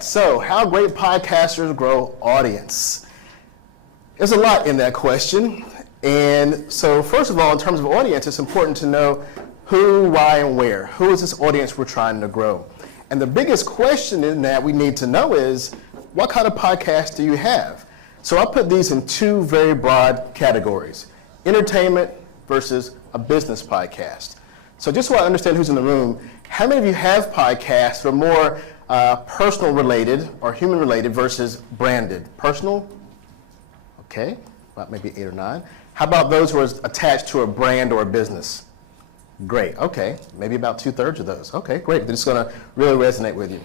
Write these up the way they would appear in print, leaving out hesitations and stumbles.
right, so how great podcasters grow audience. There's a lot in that question. And so first of all, in terms of audience, it's important to know who, why, and where. Who is this audience we're trying to grow? And the biggest question in that we need to know is, what kind of podcast do you have? So I put these in two very broad categories: entertainment versus a business podcast. So just so I understand who's in the room, how many of you have podcasts that are more personal related or human related versus branded? Personal? Okay, about maybe 8 or 9. How about those who are attached to a brand or a business? Great, okay, maybe about 2/3 of those. Okay, great, they're just gonna really resonate with you.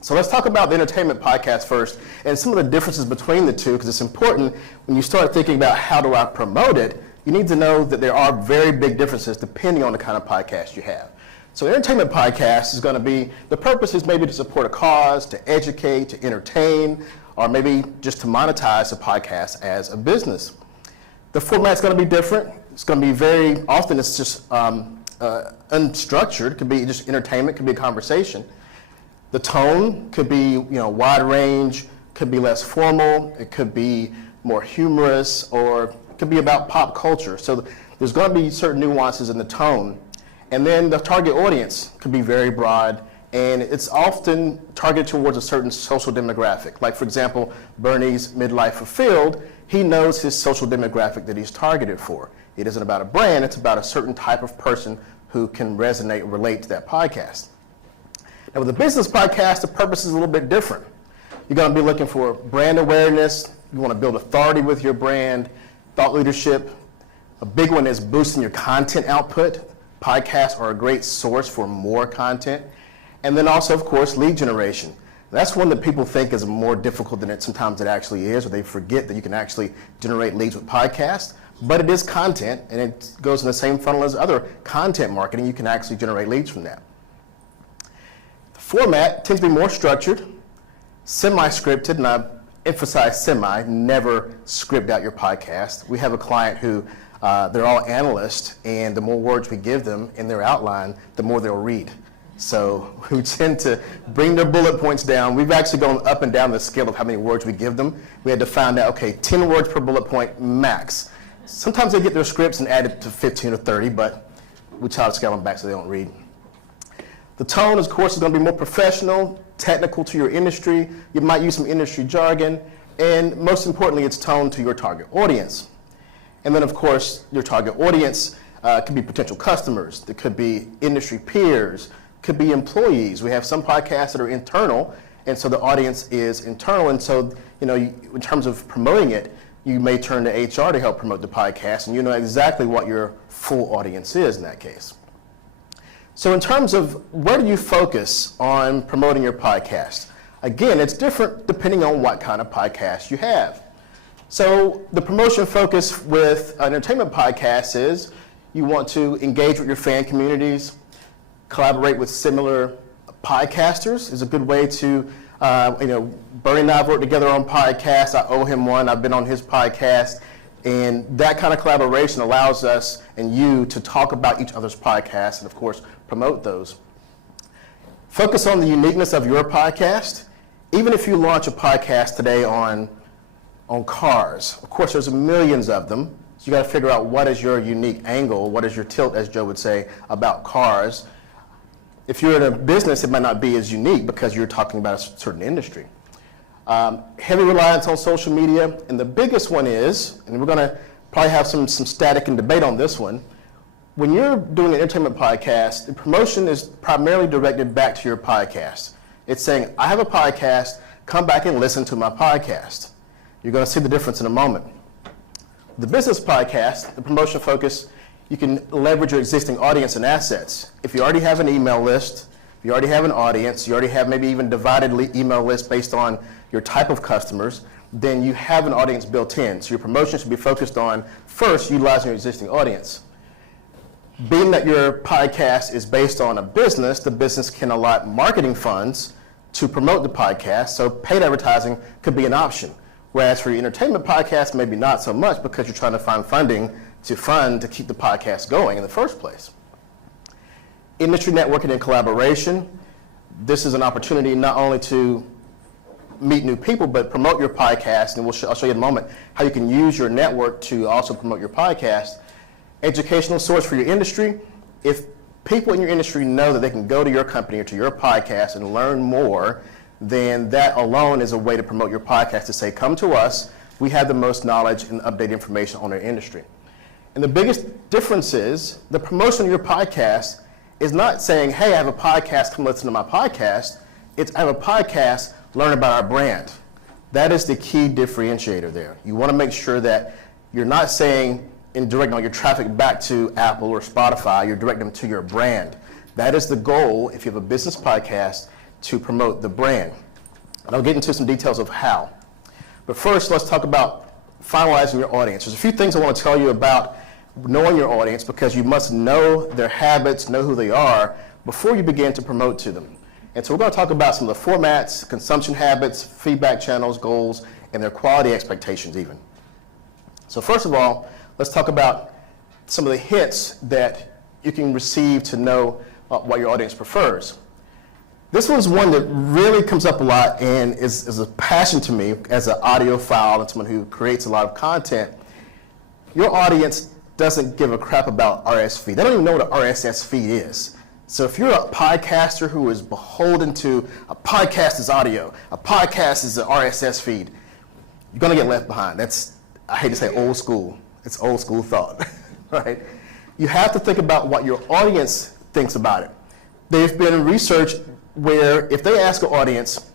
So let's talk about the entertainment podcast first and some of the differences between the two, because it's important when you start thinking about how do I promote it, you need to know that there are very big differences depending on the kind of podcast you have. So entertainment podcast is going to be, the purpose is maybe to support a cause, to educate, to entertain, or maybe just to monetize a podcast as a business. The format's going to be different. It's going to be very, often it's just unstructured. It could be just entertainment, it could be a conversation. The tone could be, wide range, could be less formal, it could be more humorous, or it could be about pop culture. So there's going to be certain nuances in the tone. And then the target audience could be very broad, and it's often targeted towards a certain social demographic. Like, for example, Bernie's Midlife Fulfilled, he knows his social demographic that he's targeted for. It isn't about a brand, it's about a certain type of person who can resonate and relate to that podcast. Now with a business podcast, the purpose is a little bit different. You're going to be looking for brand awareness, you want to build authority with your brand, thought leadership. A big one is boosting your content output. Podcasts are a great source for more content. And then also, of course, lead generation. That's one that people think is more difficult than it sometimes it actually is, or they forget that you can actually generate leads with podcasts. But it is content, and it goes in the same funnel as other content marketing. You can actually generate leads from that. The format tends to be more structured, semi-scripted, and I emphasize semi, never script out your podcast. We have a client who they're all analysts, and the more words we give them in their outline, the more they'll read. So we tend to bring their bullet points down. We've actually gone up and down the scale of how many words we give them. We had to find out, okay, 10 words per bullet point max. Sometimes they get their scripts and add it to 15 or 30, but we try to scale them back so they don't read. The tone, of course, is going to be more professional, technical to your industry. You might use some industry jargon, and most importantly, it's toned to your target audience. And then, of course, your target audience could be potential customers. There could be industry peers, could be employees. We have some podcasts that are internal, and so the audience is internal. And so, in terms of promoting it, you may turn to HR to help promote the podcast, and you know exactly what your full audience is in that case. So in terms of where do you focus on promoting your podcast? Again, it's different depending on what kind of podcast you have. So the promotion focus with an entertainment podcast is you want to engage with your fan communities, collaborate with similar podcasters is a good way to, Bernie and I have worked together on podcasts. I owe him one. I've been on his podcast. And that kind of collaboration allows us and you to talk about each other's podcasts and, of course, promote those. Focus on the uniqueness of your podcast. Even if you launch a podcast today on cars, of course, there's millions of them. So you got to figure out what is your unique angle, what is your tilt, as Joe would say, about cars. If you're in a business, it might not be as unique because you're talking about a certain industry. Heavy reliance on social media, and the biggest one is, and we're going to probably have some static and debate on this one, when you're doing an entertainment podcast, the promotion is primarily directed back to your podcast. It's saying, I have a podcast, come back and listen to my podcast. You're going to see the difference in a moment. The business podcast, the promotion focus, you can leverage your existing audience and assets. If you already have an email list, if you already have an audience, you already have maybe even divided email list based on your type of customers, then you have an audience built in. So your promotion should be focused on, first, utilizing your existing audience. Being that your podcast is based on a business, the business can allot marketing funds to promote the podcast, so paid advertising could be an option. Whereas for your entertainment podcast, maybe not so much because you're trying to find funding to keep the podcast going in the first place. Industry networking and collaboration. This is an opportunity not only to meet new people, but promote your podcast, and I'll show you in a moment how you can use your network to also promote your podcast. Educational source for your industry. If people in your industry know that they can go to your company or to your podcast and learn more, then that alone is a way to promote your podcast, to say, come to us, we have the most knowledge and updated information on our industry. And the biggest difference is the promotion of your podcast is not saying, hey, I have a podcast, come listen to my podcast. It's, I have a podcast, learn about our brand. That is the key differentiator there. You want to make sure that you're not saying and directing all your traffic back to Apple or Spotify, you're directing them to your brand. That is the goal if you have a business podcast, to promote the brand. And I'll get into some details of how. But first, let's talk about finalizing your audience. There's a few things I want to tell you about knowing your audience, because you must know their habits, know who they are, before you begin to promote to them. And so we're going to talk about some of the formats, consumption habits, feedback channels, goals, and their quality expectations even. So first of all, let's talk about some of the hints that you can receive to know what your audience prefers. This one's one that really comes up a lot and is a passion to me as an audiophile and someone who creates a lot of content. Your audience doesn't give a crap about RSS feed. They don't even know what an RSS feed is. So if you're a podcaster who is beholden to a podcast is audio, a podcast is an RSS feed, you're going to get left behind. That's, I hate to say old school. It's old school thought, right? You have to think about what your audience thinks about it. There's been research where if they ask an audience,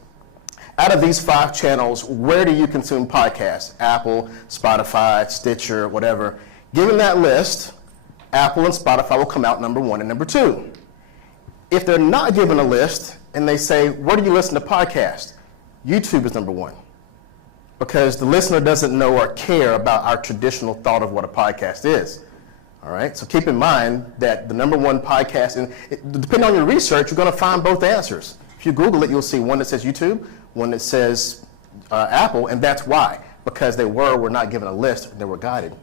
out of these 5 channels, where do you consume podcasts? Apple, Spotify, Stitcher, whatever. Given that list, Apple and Spotify will come out number 1 and number 2. If they're not given a list and they say, where do you listen to podcasts? YouTube is number 1. Because the listener doesn't know or care about our traditional thought of what a podcast is. All right, so keep in mind that the number 1 podcast, and depending on your research, you're going to find both answers. If you Google it, you'll see one that says YouTube, one that says Apple, and that's why, because they were not given a list, they were guided.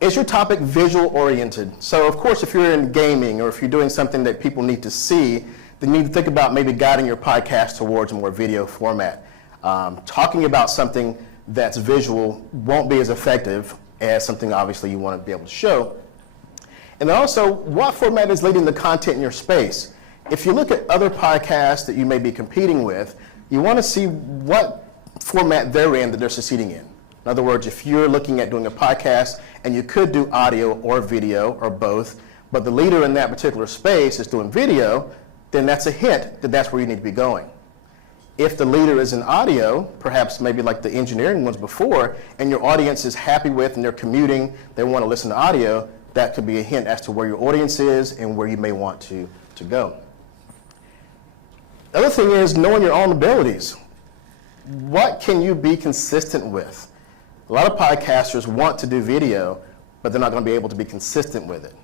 Is your topic visual oriented? So of course, if you're in gaming or if you're doing something that people need to see, then you need to think about maybe guiding your podcast towards a more video format. Talking about something that's visual won't be as effective as something obviously you want to be able to show. And then also, what format is leading the content in your space? If you look at other podcasts that you may be competing with, you want to see what format they're in that they're succeeding in. In other words, if you're looking at doing a podcast and you could do audio or video or both, but the leader in that particular space is doing video, then that's a hint that that's where you need to be going. If the leader is in audio, perhaps maybe like the engineering ones before, and your audience is happy with and they're commuting, they want to listen to audio, that could be a hint as to where your audience is and where you may want to go. The other thing is knowing your own abilities. What can you be consistent with? A lot of podcasters want to do video, but they're not going to be able to be consistent with it.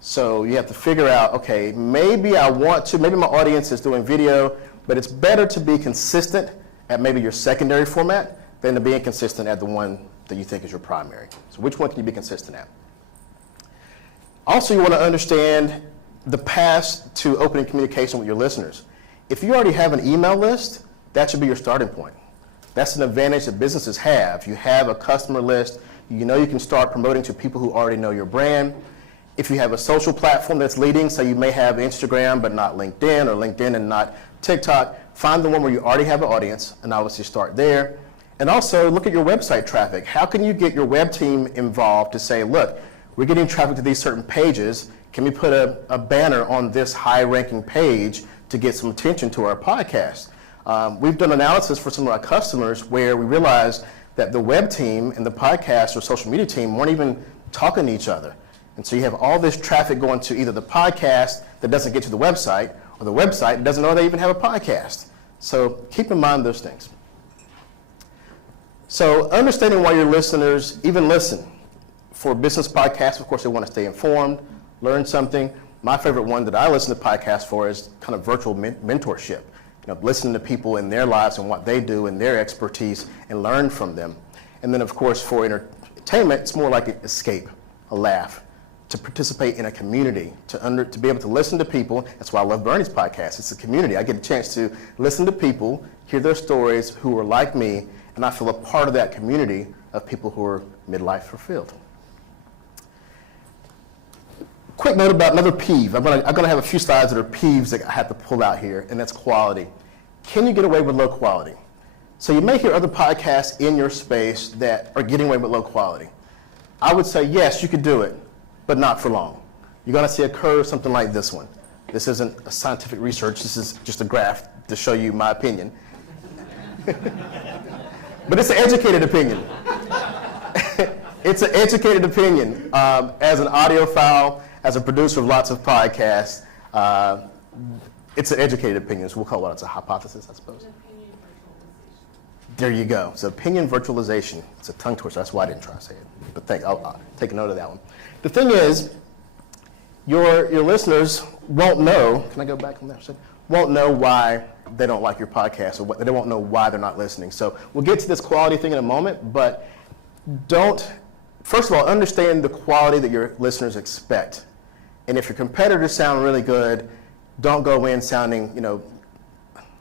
So you have to figure out, okay, maybe I want to, maybe my audience is doing video, but it's better to be consistent at maybe your secondary format than to be inconsistent at the one that you think is your primary. So which one can you be consistent at? Also, you want to understand the path to opening communication with your listeners. If you already have an email list, that should be your starting point. That's an advantage that businesses have. You have a customer list, you know you can start promoting to people who already know your brand. If you have a social platform that's leading, so you may have Instagram but not LinkedIn, or LinkedIn and not TikTok, find the one where you already have an audience and obviously start there. And also look at your website traffic. How can you get your web team involved to say, look, we're getting traffic to these certain pages. Can we put a banner on this high-ranking page to get some attention to our podcast? We've done analysis for some of our customers where we realized that the web team and the podcast or social media team weren't even talking to each other. And so you have all this traffic going to either the podcast that doesn't get to the website, or the website doesn't know they even have a podcast. So keep in mind those things. So understanding why your listeners even listen. For business podcasts, of course, they want to stay informed, learn something. My favorite one that I listen to podcasts for is kind of virtual mentorship. You know, listening to people in their lives and what they do and their expertise and learn from them. And then, of course, for entertainment, it's more like an escape, a laugh. to participate in a community, to be able to listen to people. That's why I love Bernie's podcast. It's a community. I get a chance to listen to people, hear their stories, who are like me, and I feel a part of that community of people who are midlife fulfilled. Quick note about another peeve. I'm gonna have a few slides that are peeves that I have to pull out here, and that's quality. Can you get away with low quality? So you may hear other podcasts in your space that are getting away with low quality. I would say, yes, you could do it, but not for long. You're gonna see a curve something like this one. This isn't a scientific research, this is just a graph to show you my opinion. But it's an educated opinion. It's an educated opinion. As an audiophile, as a producer of lots of podcasts, it's an educated opinion. So we'll call it it's a hypothesis, I suppose. Opinion virtualization. There you go. So opinion virtualization. It's a tongue twister. That's why I didn't try to say it. But I'll take a note of that one. The thing is, your listeners won't know. Can I go back on that? Won't know why they don't like your podcast, or they won't know why they're not listening. So we'll get to this quality thing in a moment, but first of all, understand the quality that your listeners expect. And if your competitors sound really good, don't go in sounding, I'm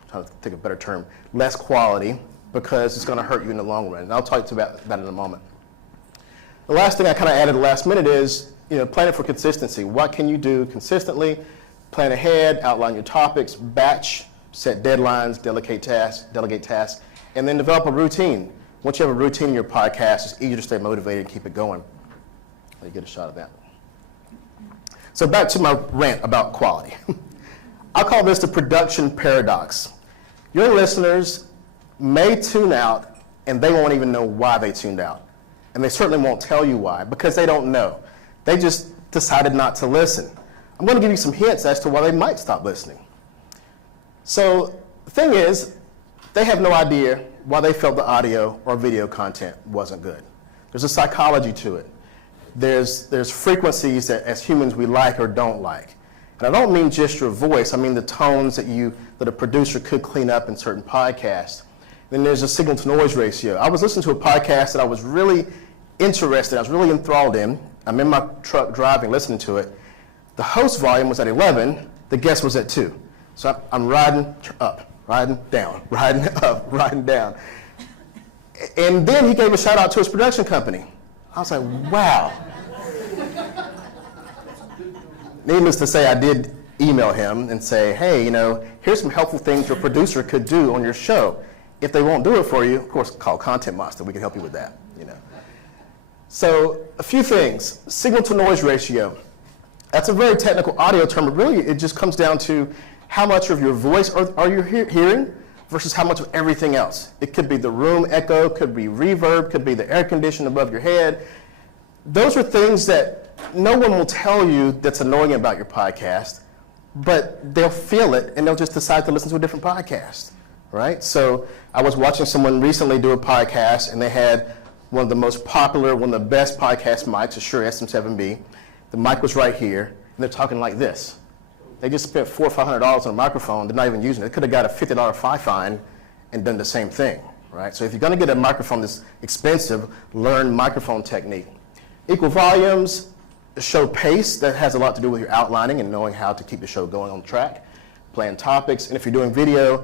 trying to think of a better term, less quality, because it's going to hurt you in the long run. And I'll talk to you about that in a moment. The last thing I kind of added at the last minute is, planning for consistency. What can you do consistently? Plan ahead, outline your topics, batch, set deadlines, delegate tasks, and then develop a routine. Once you have a routine in your podcast, it's easier to stay motivated and keep it going. Let me get a shot of that. So back to my rant about quality. I call this the production paradox. Your listeners may tune out, and they won't even know why they tuned out. And they certainly won't tell you why, because they don't know. They just decided not to listen. I'm going to give you some hints as to why they might stop listening. So the thing is, they have no idea why they felt the audio or video content wasn't good. There's a psychology to it. There's frequencies that as humans we like or don't like. And I don't mean just your voice, I mean the tones that a producer could clean up in certain podcasts. Then there's a signal to noise ratio. I was listening to a podcast that I was really interested, I was really enthralled in. I'm in my truck driving, listening to it. The host volume was at 11, the guest was at 2. So I'm riding up, riding down, riding up, riding down. And then he gave a shout out to his production company. I was like, wow. Needless to say, I did email him and say, hey, here's some helpful things your producer could do on your show. If they won't do it for you, of course, call Content Master. We can help you with that. So a few things. Signal to noise ratio. That's a very technical audio term, but really it just comes down to how much of your voice are you hearing versus how much of everything else. It could be the room echo, could be reverb, could be the air conditioning above your head. Those are things that no one will tell you that's annoying about your podcast, but they'll feel it and they'll just decide to listen to a different podcast, right? So I was watching someone recently do a podcast and they had one of the most popular, one of the best podcast mics, a Shure SM7B. The mic was right here and they're talking like this. They just spent $400 or $500 on a microphone, they're not even using it. They could have got a $50 fine and done the same thing, right? So if you're gonna get a microphone that's expensive, learn microphone technique. Equal volumes, show pace, that has a lot to do with your outlining and knowing how to keep the show going on track. Plan topics, and if you're doing video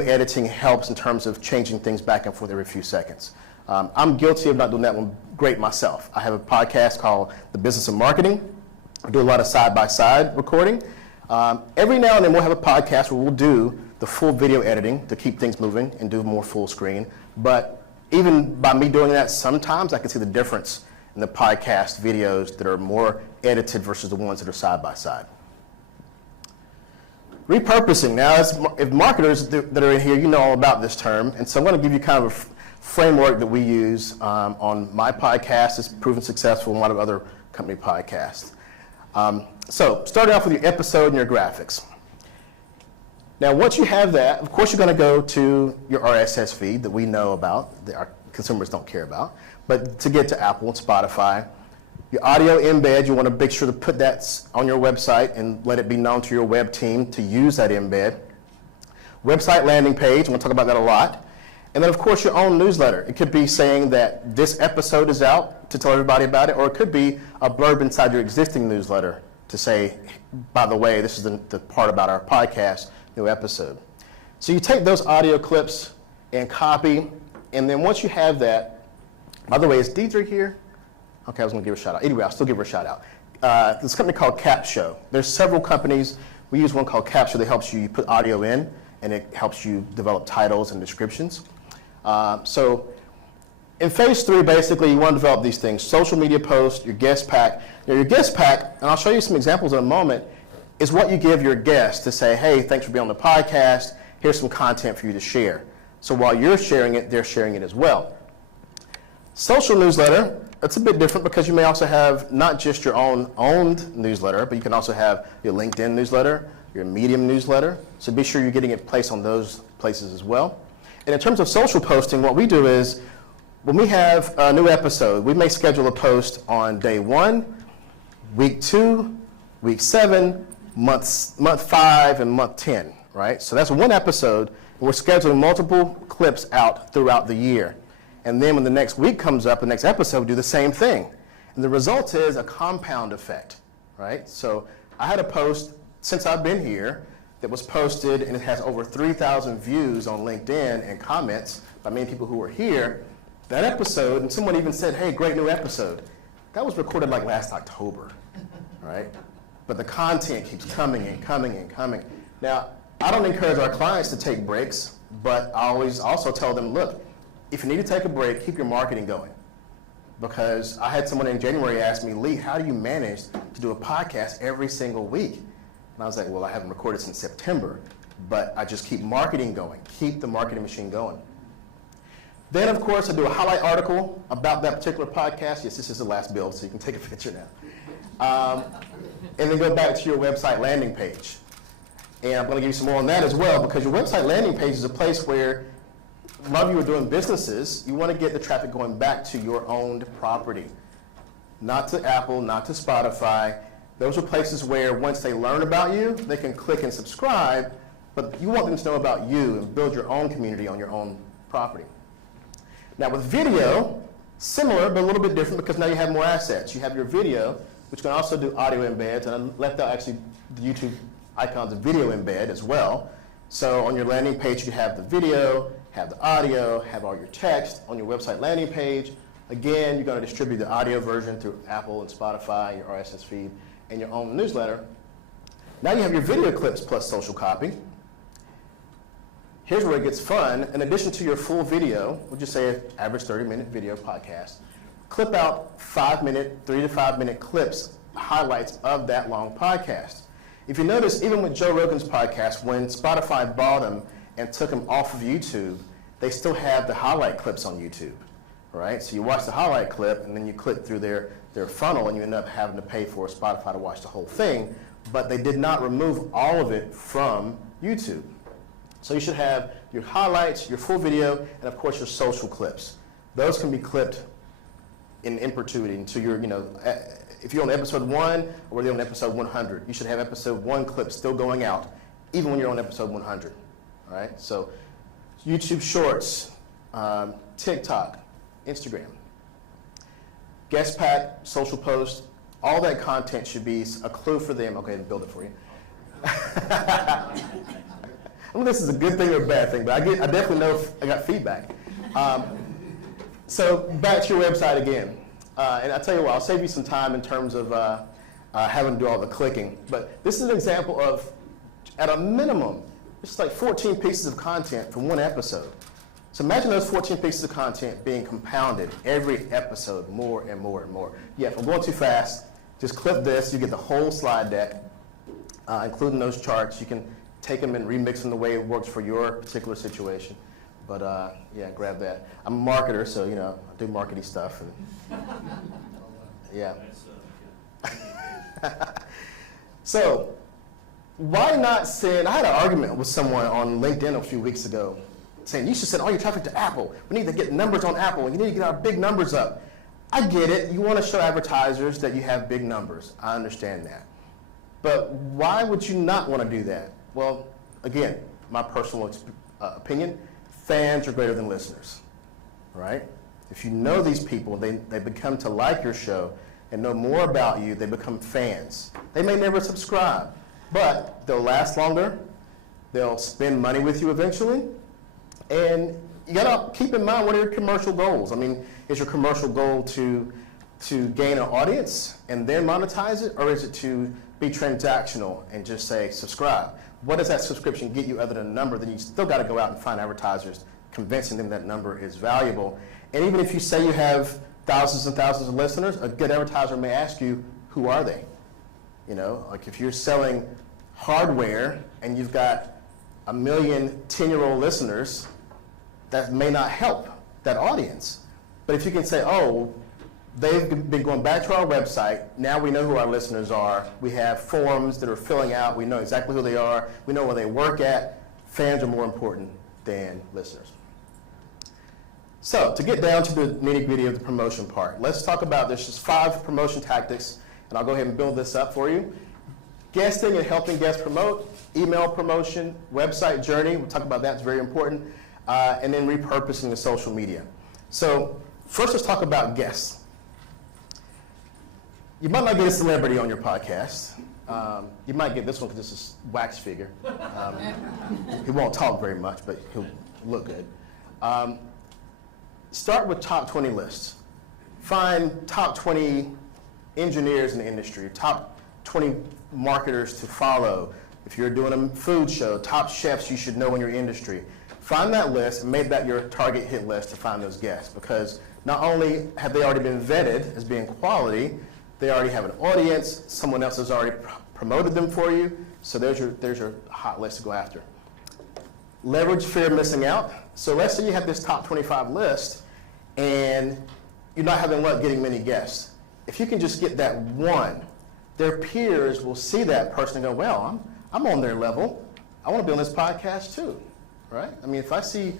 editing helps in terms of changing things back and forth every few seconds. I'm guilty of not doing that one great myself. I have a podcast called The Business of Marketing. I do a lot of side-by-side recording. Every now and then we'll have a podcast where we'll do the full video editing to keep things moving and do more full screen. But even by me doing that, sometimes I can see the difference in the podcast videos that are more edited versus the ones that are side-by-side. Repurposing. Now, if marketers that are in here, you know all about this term. And so I'm going to give you kind of a framework that we use on my podcast. It's proven successful in a lot of other company podcasts. So starting off with your episode and your graphics. Now, once you have that, of course, you're going to go to your RSS feed that we know about, that our consumers don't care about. But to get to Apple and Spotify, your audio embed, you want to make sure to put that on your website and let it be known to your web team to use that embed. Website landing page, I'm going to talk about that a lot. And then, of course, your own newsletter. It could be saying that this episode is out to tell everybody about it, or it could be a blurb inside your existing newsletter to say, by the way, this is the part about our podcast, new episode. So you take those audio clips and copy, and then once you have that, by the way, is Deidre here? Okay, I was going to give her a shout out. Anyway, I'll still give her a shout out. This company called CapShow. There's several companies. We use one called CapShow that helps you put audio in, and it helps you develop titles and descriptions. So in phase 3, basically, you want to develop these things: social media posts, your guest pack. Now, your guest pack, and I'll show you some examples in a moment, is what you give your guests to say, hey, thanks for being on the podcast. Here's some content for you to share. So while you're sharing it, they're sharing it as well. Social newsletter, it's a bit different because you may also have not just your own owned newsletter, but you can also have your LinkedIn newsletter, your Medium newsletter. So be sure you're getting it placed on those places as well. And in terms of social posting, what we do is when we have a new episode, we may schedule a post on day 1, week 2, week 7, month 5, and month 10, right? So that's one episode, and we're scheduling multiple clips out throughout the year. And then when the next week comes up, the next episode, we do the same thing. And the result is a compound effect, right? So I had a post since I've been here that was posted, and it has over 3,000 views on LinkedIn and comments by many people who were here. That episode, and someone even said, hey, great new episode. That was recorded like last October, right? But the content keeps coming and coming and coming. Now, I don't encourage our clients to take breaks, but I always also tell them, look, if you need to take a break, keep your marketing going. Because I had someone in January ask me, Lee, how do you manage to do a podcast every single week? And I was like, well, I haven't recorded since September, but I just keep marketing going, keep the marketing machine going. Then, of course, I do a highlight article about that particular podcast. Yes, this is the last build, so you can take a picture now. And then go back to your website landing page. And I'm going to give you some more on that as well, because your website landing page is a place where a lot of you are doing businesses. You want to get the traffic going back to your owned property, not to Apple, not to Spotify. Those are places where once they learn about you, they can click and subscribe, but you want them to know about you and build your own community on your own property. Now with video, similar but a little bit different because now you have more assets. You have your video, which can also do audio embeds, and I left out actually the YouTube icons of video embed as well. So on your landing page, you have the video, have the audio, have all your text. On your website landing page, again, you're going to distribute the audio version through Apple and Spotify, your RSS feed, and your own newsletter. Now you have your video clips plus social copy. Here's where it gets fun. In addition to your full video, we'll just say an average 30-minute video podcast, clip out 5-minute, 3 to 5 minute clips, highlights of that long podcast. If you notice, even with Joe Rogan's podcast, when Spotify bought him and took him off of YouTube, they still have the highlight clips on YouTube, right? So you watch the highlight clip, and then you click through their funnel, and you end up having to pay for Spotify to watch the whole thing, but they did not remove all of it from YouTube. So you should have your highlights, your full video, and of course your social clips. Those can be clipped in perpetuity until you're, if you're on episode 1 or whether you're on episode 100, you should have episode 1 clip still going out, even when you're on episode 100. All right, so YouTube Shorts, TikTok, Instagram, guest pack, social post, all that content should be a clue for them. Okay, I'll build it for you. I don't know if this is a good thing or a bad thing, but I definitely know I got feedback. So back to your website again. And I'll tell you what, I'll save you some time in terms of having to do all the clicking. But this is an example of, at a minimum, it's like 14 pieces of content from one episode. So imagine those 14 pieces of content being compounded every episode, more and more and more. Yeah, if I'm going too fast, just clip this, you get the whole slide deck, including those charts. You can take them and remix them the way it works for your particular situation. But yeah, grab that. I'm a marketer, so I do marketing stuff. And, yeah. So why not send? I had an argument with someone on LinkedIn a few weeks ago, saying you should send all your traffic to Apple. We need to get numbers on Apple. You need to get our big numbers up. I get it. You want to show advertisers that you have big numbers. I understand that. But why would you not want to do that? Well, again, my personal opinion, fans are greater than listeners, right? If you know these people, they become to like your show and know more about you, they become fans. They may never subscribe, but they'll last longer, they'll spend money with you eventually, and you gotta keep in mind, what are your commercial goals? I mean, is your commercial goal to gain an audience and then monetize it, or is it to be transactional and just say subscribe? What does that subscription get you other than a number? Then you still gotta go out and find advertisers, convincing them that number is valuable. And even if you say you have thousands and thousands of listeners, a good advertiser may ask you, who are they? You know, like if you're selling hardware and you've got 1 million 10-year-old listeners, that may not help that audience. But if you can say, oh, they've been going back to our website, now we know who our listeners are, we have forms that are filling out, we know exactly who they are, we know where they work at, fans are more important than listeners. So to get down to the nitty-gritty of the promotion part, let's talk about, there's just 5 promotion tactics, and I'll go ahead and build this up for you. Guesting and helping guests promote, email promotion, website journey, we'll talk about that, it's very important, and then repurposing the social media. So first let's talk about guests. You might not get a celebrity on your podcast. You might get this one because this is wax figure. He won't talk very much, but he'll look good. Start with top 20 lists. Find top 20 engineers in the industry, top 20 marketers to follow. If you're doing a food show, top chefs you should know in your industry. Find that list and make that your target hit list to find those guests, because not only have they already been vetted as being quality, they already have an audience, someone else has already promoted them for you, so there's your hot list to go after. Leverage fear of missing out. So let's say you have this top 25 list and you're not having luck getting many guests. If you can just get that one, their peers will see that person and go, well, I'm on their level. I want to be on this podcast too, right? I mean, if I see,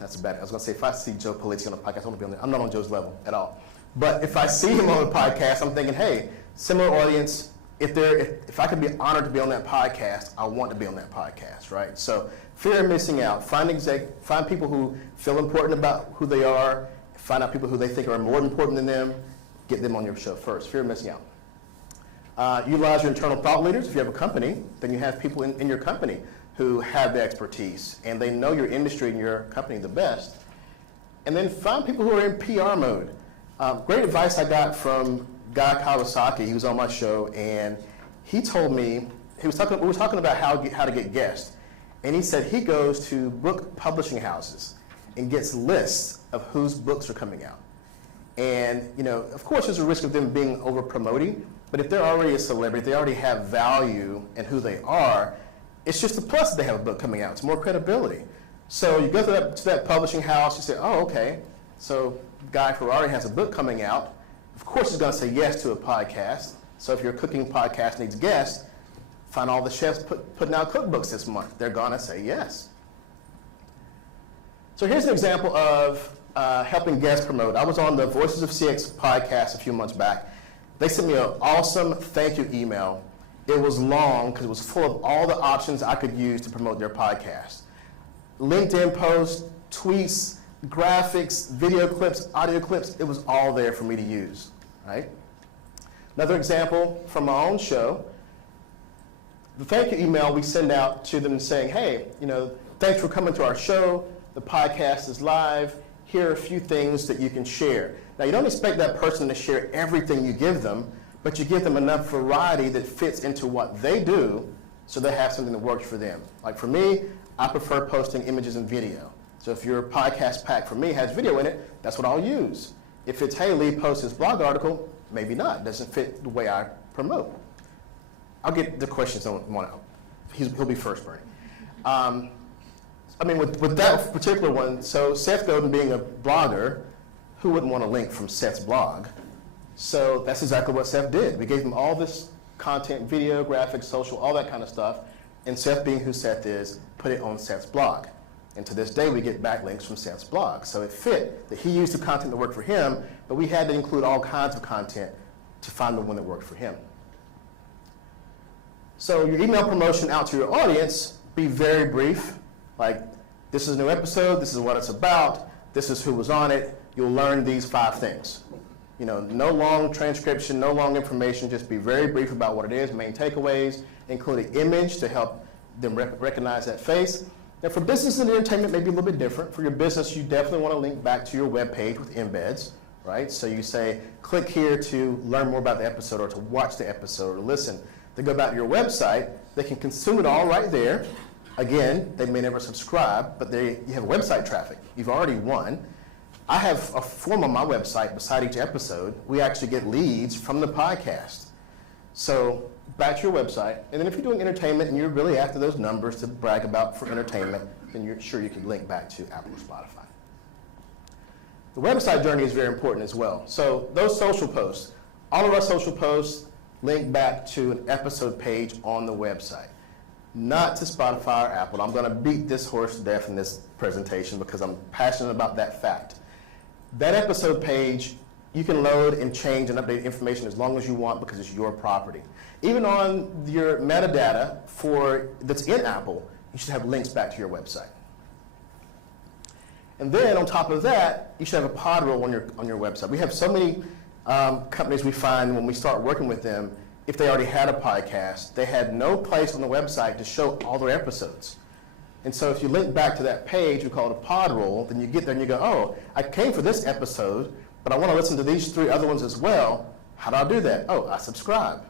that's bad. I was going to say, if I see Joe Polizzi on the podcast, I want to be on there. I'm not on Joe's level at all. But if I see him on the podcast, I'm thinking, hey, similar audience, if I could be honored to be on that podcast, I want to be on that podcast, right? So fear of missing out. Find people who feel important about who they are. Find out people who they think are more important than them. Get them on your show first. Fear of missing out. Utilize your internal thought leaders. If you have a company, then you have people in your company who have the expertise and they know your industry and your company the best. And then find people who are in PR mode. Great advice I got from Guy Kawasaki. He was on my show, and he told me, we were talking about how to get guests, and he said he goes to book publishing houses and gets lists of whose books are coming out. And of course, there's a risk of them being over promoting, but if they're already a celebrity, if they already have value in who they are, it's just a plus that they have a book coming out. It's more credibility. So you go to that publishing house, you say, oh, okay, so Guy Ferrari has a book coming out. Of course he's going to say yes to a podcast. So if your cooking podcast needs guests, find all the chefs putting out cookbooks this month. They're going to say yes. So here's an example of helping guests promote. I was on the Voices of CEX podcast a few months back. They sent me an awesome thank you email. It was long because it was full of all the options I could use to promote their podcast. LinkedIn posts, tweets, graphics, video clips, audio clips, it was all there for me to use, right? Another example from my own show, the thank you email we send out to them saying, hey, thanks for coming to our show, the podcast is live, here are a few things that you can share. Now you don't expect that person to share everything you give them, but you give them enough variety that fits into what they do so they have something that works for them. Like for me, I prefer posting images and video. So if your podcast pack for me has video in it, that's what I'll use. If it's, hey, Lee posts his blog article, maybe not. It doesn't fit the way I promote. I'll get the questions on one. He'll be first, Bernie. With that particular one, so Seth Godin being a blogger, who wouldn't want a link from Seth's blog? So that's exactly what Seth did. We gave him all this content, video, graphics, social, all that kind of stuff, and Seth, being who Seth is, put it on Seth's blog. And to this day, we get backlinks from Seth's blog. So it fit that he used the content that worked for him, but we had to include all kinds of content to find the one that worked for him. So your email promotion out to your audience, be very brief. Like, this is a new episode, this is what it's about, this is who was on it. You'll learn these 5 things. You know, no long transcription, no long information, just be very brief about what it is, main takeaways, include an image to help them recognize that face. Now for business and entertainment, maybe a little bit different. For your business, you definitely want to link back to your web page with embeds, right? So you say, click here to learn more about the episode or to watch the episode or listen. They go back to your website, they can consume it all right there. Again, they may never subscribe, but you have website traffic. You've already won. I have a form on my website beside each episode. We actually get leads from the podcast. So back to your website, and then if you're doing entertainment and you're really after those numbers to brag about for entertainment, then you're sure you can link back to Apple or Spotify. The website journey is very important as well. So those social posts, all of our social posts link back to an episode page on the website, not to Spotify or Apple. I'm going to beat this horse to death in this presentation because I'm passionate about that fact. That episode page, you can load and change and update information as long as you want because it's your property. Even on your metadata that's in Apple, you should have links back to your website. And then on top of that, you should have a pod role on your website. We have so many companies we find when we start working with them, if they already had a podcast, they had no place on the website to show all their episodes. And so if you link back to that page, we call it a pod roll, then you get there and you go, oh, I came for this episode, but I want to listen to these 3 other ones as well. How do I do that? Oh, I subscribe.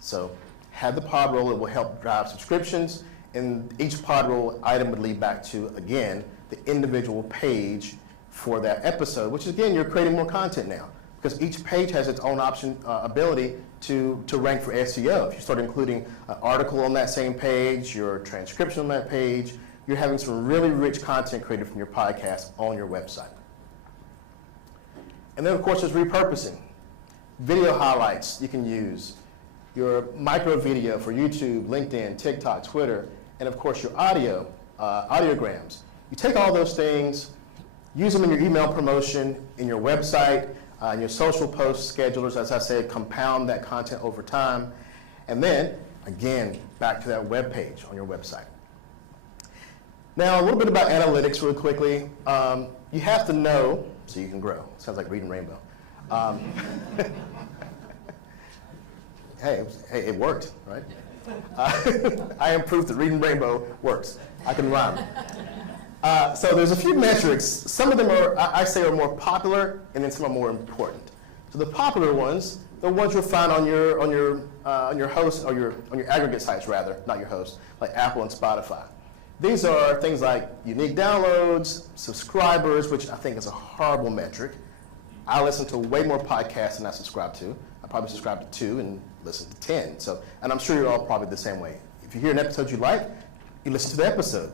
So have the pod roll. It will help drive subscriptions, and each pod roll item would lead back to, again, the individual page for that episode, which again, you're creating more content now because each page has its own ability to rank for SEO. If you start including an article on that same page, your transcription on that page, you're having some really rich content created from your podcast on your website. And then, of course, there's repurposing. Video highlights you can use, your micro video for YouTube, LinkedIn, TikTok, Twitter, and, of course, your audiograms. You take all those things, use them in your email promotion, in your website, in your social post schedulers, as I said, compound that content over time. And then, again, back to that web page on your website. Now, a little bit about analytics really quickly. You have to know so you can grow. Sounds like reading Rainbow. Hey, it worked, right? I improved that reading Rainbow works. I can rhyme. So there's a few metrics. Some of them I say are more popular, and then some are more important. So the popular ones, the ones you'll find on your host or on your aggregate sites rather, not your host, like Apple and Spotify. These are things like unique downloads, subscribers, which I think is a horrible metric. I listen to way more podcasts than I subscribe to. I probably subscribe to 2 and listen to 10. So, and I'm sure you're all probably the same way. If you hear an episode you like, you listen to the episode.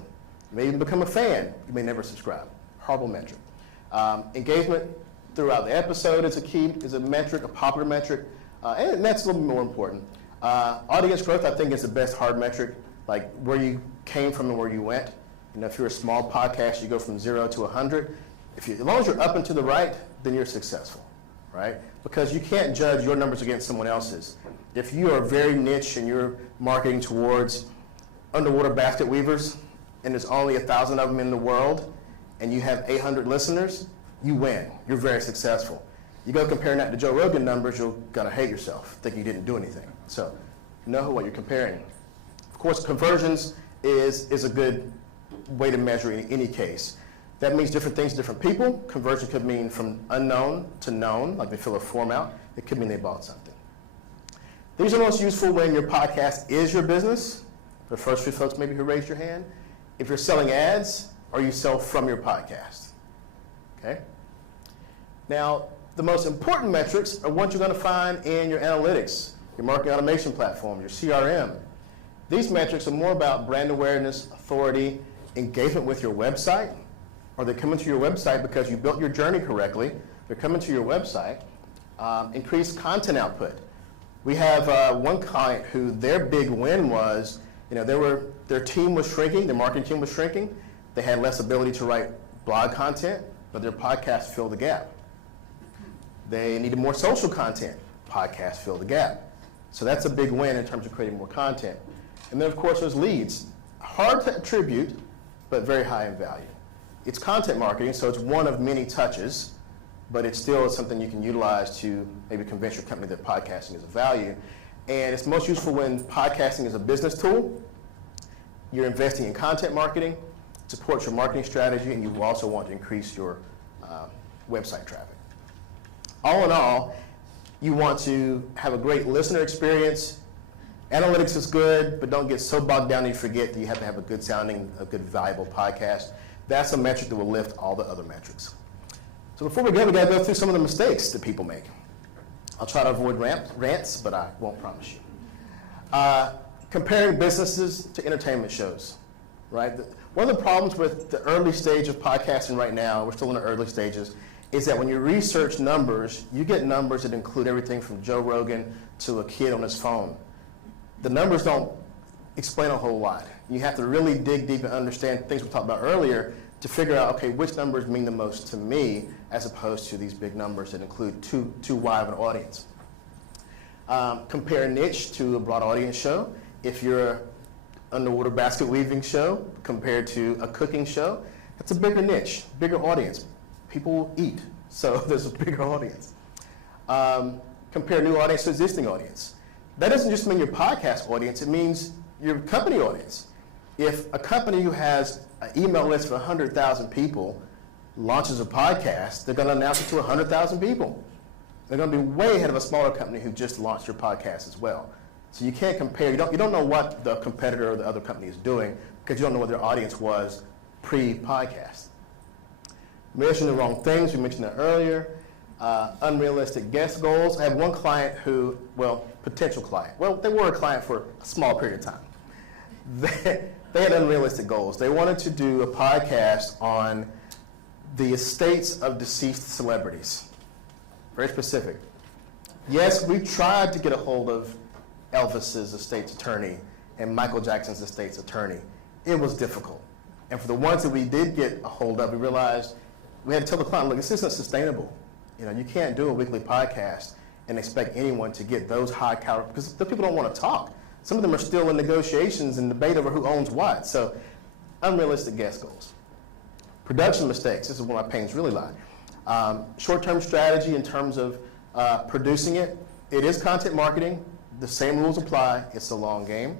You may even become a fan. You may never subscribe. Horrible metric. Engagement throughout the episode is a metric, a popular metric, and that's a little bit more important. Audience growth, I think, is the best hard metric, like where you came from and where you went. You know, if you're a small podcast, you go from 0 to 100. As long as you're up and to the right, then you're successful, right? Because you can't judge your numbers against someone else's. If you are very niche and you're marketing towards underwater basket weavers, and there's only 1,000 of them in the world, and you have 800 listeners, you win. You're very successful. You go comparing that to Joe Rogan numbers, you're gonna hate yourself, think you didn't do anything. So know what you're comparing. Of course, conversions is a good way to measure in any case. That means different things to different people. Conversion could mean from unknown to known, like they fill a form out. It could mean they bought something. These are most useful when your podcast is your business. The first few folks maybe who raised your hand. If you're selling ads, or you sell from your podcast, okay? Now, the most important metrics are what you're gonna find in your analytics, your marketing automation platform, your CRM. These metrics are more about brand awareness, authority, engagement with your website. Are they coming to your website because you built your journey correctly? They're coming to your website. Increased content output. We have one client who their big win was, their team was shrinking, their marketing team was shrinking. They had less ability to write blog content, but their podcast filled the gap. They needed more social content. Podcast filled the gap. So that's a big win in terms of creating more content. And then, of course, there's leads. Hard to attribute, but very high in value. It's content marketing, so it's one of many touches, but it still is something you can utilize to maybe convince your company that podcasting is of value. And it's most useful when podcasting is a business tool. You're investing in content marketing, supports your marketing strategy, and you also want to increase your website traffic. All in all, you want to have a great listener experience. Analytics is good, but don't get so bogged down that you forget that you have to have a good sounding, a good valuable podcast. That's a metric that will lift all the other metrics. So before we go through some of the mistakes that people make. I'll try to avoid rants, but I won't promise you. Comparing businesses to entertainment shows, right? One of the problems with the early stage of podcasting right now, we're still in the early stages, is that when you research numbers, you get numbers that include everything from Joe Rogan to a kid on his phone. The numbers don't explain a whole lot. You have to really dig deep and understand things we talked about earlier to figure out, okay, which numbers mean the most to me as opposed to these big numbers that include too wide of an audience. Compare niche to a broad audience show. If you're an underwater basket weaving show compared to a cooking show, that's a bigger niche, bigger audience. People eat, so there's a bigger audience. Compare new audience to existing audience. That doesn't just mean your podcast audience, it means your company audience. If a company who has an email list of 100,000 people launches a podcast, they're going to announce it to 100,000 people. They're going to be way ahead of a smaller company who just launched your podcast as well. So you can't compare. You don't know what the competitor or the other company is doing because you don't know what their audience was pre-podcast. Mention the wrong things. We mentioned that earlier. Unrealistic guest goals. I have one client who, well, potential client. Well, they were a client for a small period of time. They had unrealistic goals. They wanted to do a podcast on the estates of deceased celebrities. Very specific. Yes, we tried to get a hold of Elvis's estate's attorney and Michael Jackson's estate's attorney. It was difficult. And for the ones that we did get a hold of, we realized we had to tell the client, look, this isn't sustainable. You know, you can't do a weekly podcast and expect anyone to get those high caliber, because the people don't want to talk. Some of them are still in negotiations and debate over who owns what. So unrealistic guest goals. Production mistakes. This is where my pains really lie. Short-term strategy in terms of producing it. It is content marketing. The same rules apply. It's a long game.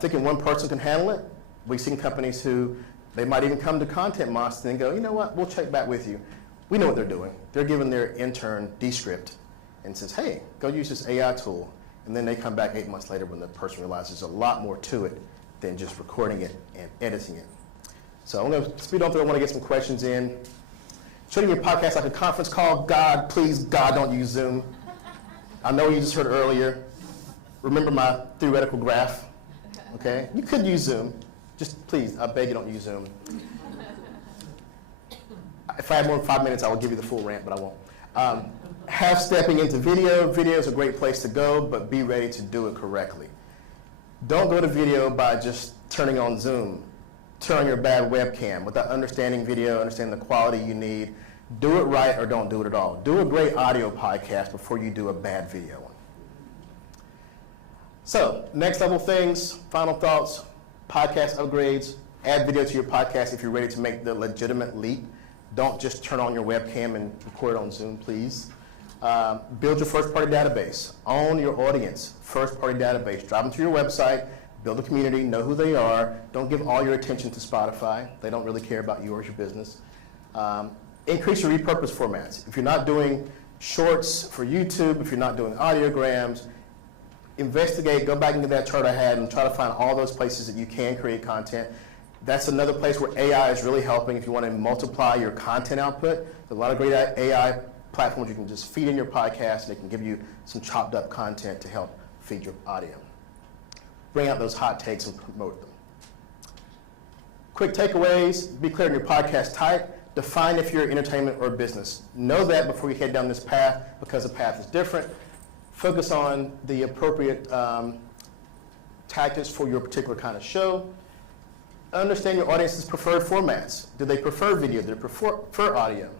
Thinking one person can handle it. We've seen companies who, they might even come to Content Monster and go, you know what, we'll check back with you. We know what they're doing. They're giving their intern Descript and says, hey, go use this AI tool. And then they come back 8 months later when the person realizes there's a lot more to it than just recording it and editing it. So I'm going to speed on through. I want to get some questions in. Treating your podcast like a conference call. God, please, God, don't use Zoom. I know you just heard earlier. Remember my theoretical graph, okay? You could use Zoom. Just please, I beg you don't use Zoom. If I had more than 5 minutes, I would give you the full rant, but I won't. Half-stepping into video. Video is a great place to go, but be ready to do it correctly. Don't go to video by just turning on Zoom. Turn on your bad webcam without understanding video, understanding the quality you need. Do it right or don't do it at all. Do a great audio podcast before you do a bad video one. So, next level things, final thoughts, podcast upgrades, add video to your podcast if you're ready to make the legitimate leap. Don't just turn on your webcam and record on Zoom, please. Build your first-party database. Own your audience. First-party database. Drive them to your website. Build a community. Know who they are. Don't give all your attention to Spotify. They don't really care about you or your business. Increase your repurpose formats. If you're not doing shorts for YouTube, if you're not doing audiograms, investigate, go back into that chart I had and try to find all those places that you can create content. That's another place where AI is really helping if you want to multiply your content output. There's a lot of great AI platforms you can just feed in your podcast, and they can give you some chopped up content to help feed your audio. Bring out those hot takes and promote them. Quick takeaways, be clear in your podcast type. Define if you're entertainment or business. Know that before you head down this path, because the path is different. Focus on the appropriate tactics for your particular kind of show. Understand your audience's preferred formats. Do they prefer video? Do they prefer audio?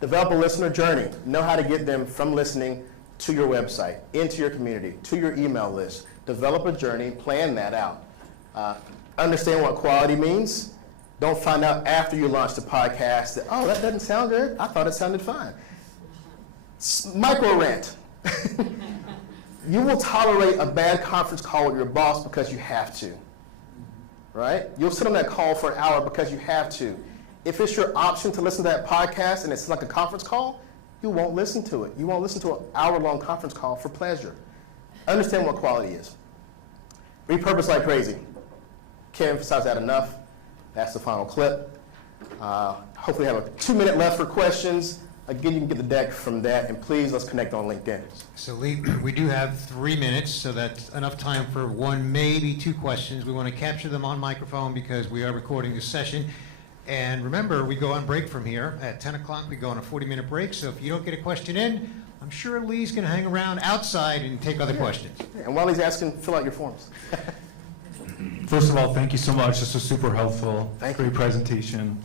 Develop a listener journey. Know how to get them from listening to your website, into your community, to your email list. Develop a journey, plan that out. Understand what quality means. Don't find out after you launch the podcast that, oh, that doesn't sound good. I thought it sounded fine. Micro rant. You will tolerate a bad conference call with your boss because you have to, right? You'll sit on that call for an hour because you have to. If it's your option to listen to that podcast and it's like a conference call, you won't listen to it. You won't listen to an hour-long conference call for pleasure. Understand what quality is. Repurpose like crazy. Can't emphasize that enough. That's the final clip. Hopefully we have a 2-minute left for questions. Again, you can get the deck from that, and please, let's connect on LinkedIn. So Lee, we do have 3 minutes, so that's enough time for 1, maybe 2 questions. We want to capture them on microphone because we are recording this session. And remember, we go on break from here. At 10 o'clock, we go on a 40-minute break, so if you don't get a question in, I'm sure Lee's going to hang around outside and take other questions. And while he's asking, fill out your forms. First of all, thank you so much. This was super helpful. Thank Great you. presentation.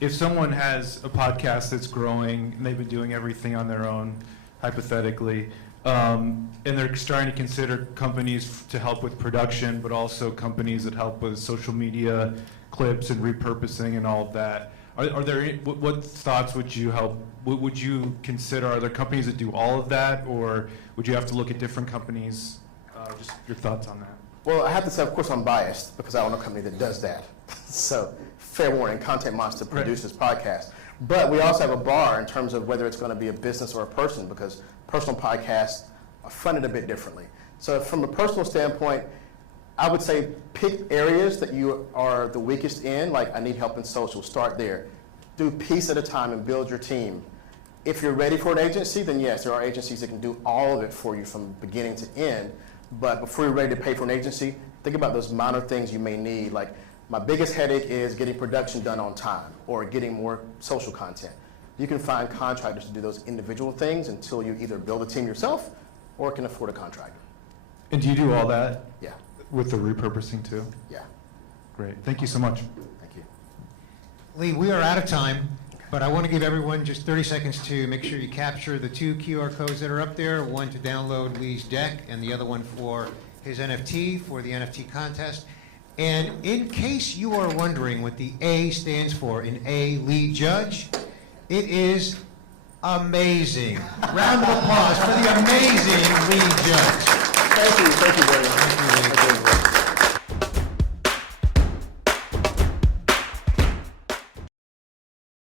If someone has a podcast that's growing and they've been doing everything on their own, hypothetically, and they're trying to consider companies to help with production, but also companies that help with social media clips and repurposing and all of that, are there what thoughts would you would you consider? Are there companies that do all of that, or would you have to look at different companies? Just your thoughts on that. Well, I have to say, of course, I'm biased because I own a company that does that. So, fair warning, Content Monster produces podcasts. But we also have a bar in terms of whether it's going to be a business or a person, because personal podcasts are funded a bit differently. So from a personal standpoint, I would say pick areas that you are the weakest in, like I need help in social, start there. Do piece at a time and build your team. If you're ready for an agency, then yes, there are agencies that can do all of it for you from beginning to end. But before you're ready to pay for an agency, think about those minor things you may need. Like, my biggest headache is getting production done on time or getting more social content. You can find contractors to do those individual things until you either build a team yourself or can afford a contractor. And do you do all that Yeah, with the repurposing too? yeah. Great. Thank you so much. Thank you. Lee, we are out of time, but I want to give everyone just 30 seconds to make sure you capture the 2 QR codes that are up there, one to download Lee's deck and the other one for his NFT, for the NFT contest. And in case you are wondering what the A stands for in A, Lee Judge, it is amazing. Round of applause for the amazing Lee Judge. Thank you very much.